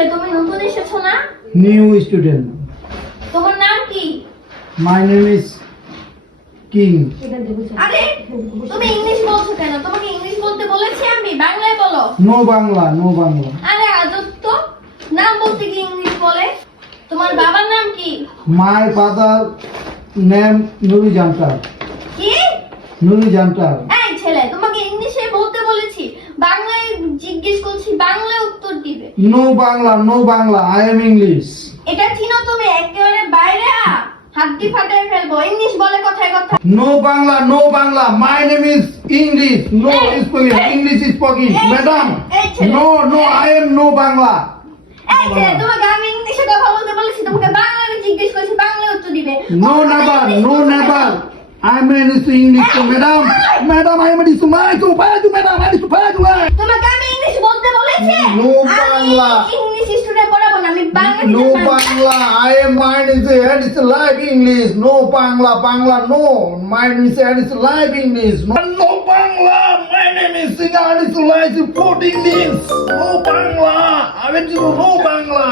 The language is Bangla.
ছেলে, তুমি নতুন এসেছো না? New student. তোমার নাম কি? My name is King. আরে তুমি ইংলিশ বলছো কেন? তোমাকে ইংলিশ বলতে বলেছি আমি? বাংলায় বলো। No Bangla, no Bangla. আরে আজব তো, নাম বলতে কি ইংলিশ বলে? তোমার বাবার নাম কি? My father name Nuri Jantar. কি? Nuri Jantar. এই ছেলে, তোমাকে ইংলিশে বলতে বলেছি, বাংলায় জিজ্ঞেস করছি, বাংলায় উত্তর দিবে। No Bangla, no Bangla. I am English. এটা চিনো তুমি? একেবারে বাইরে হাড্ডি ফাটায় ফেলবো। ইংলিশ বলে কথায় কথা। No Bangla, no Bangla. My name is English. No Hey, speaking. hey. English is speaking. Hey, Madam. hey, ছেলে. No, no. I am no Bangla. এই ছেলে, তোমাকে আমি ইংলিশে কথা বলতে বলেছি, তোমাকে বাংলায় জিজ্ঞেস করছি, বাংলায় উত্তর দিবে। No never, no never. I am English to English to Madam. Madam, I am English to my to Madam. I am to তোমাকে আমি ইংলিশ বলতে বলেছি? No আমি বাংলা। ইংলিশ স্টুডেন্ট পড়াবো না, আমি Bangla No teacher. Bangla. I am mine is head is like English. No Bangla, Bangla. No, mine is head is like English. No Bangla. My name is Sinan. It's like food English. No Bangla. I want to know no Bangla.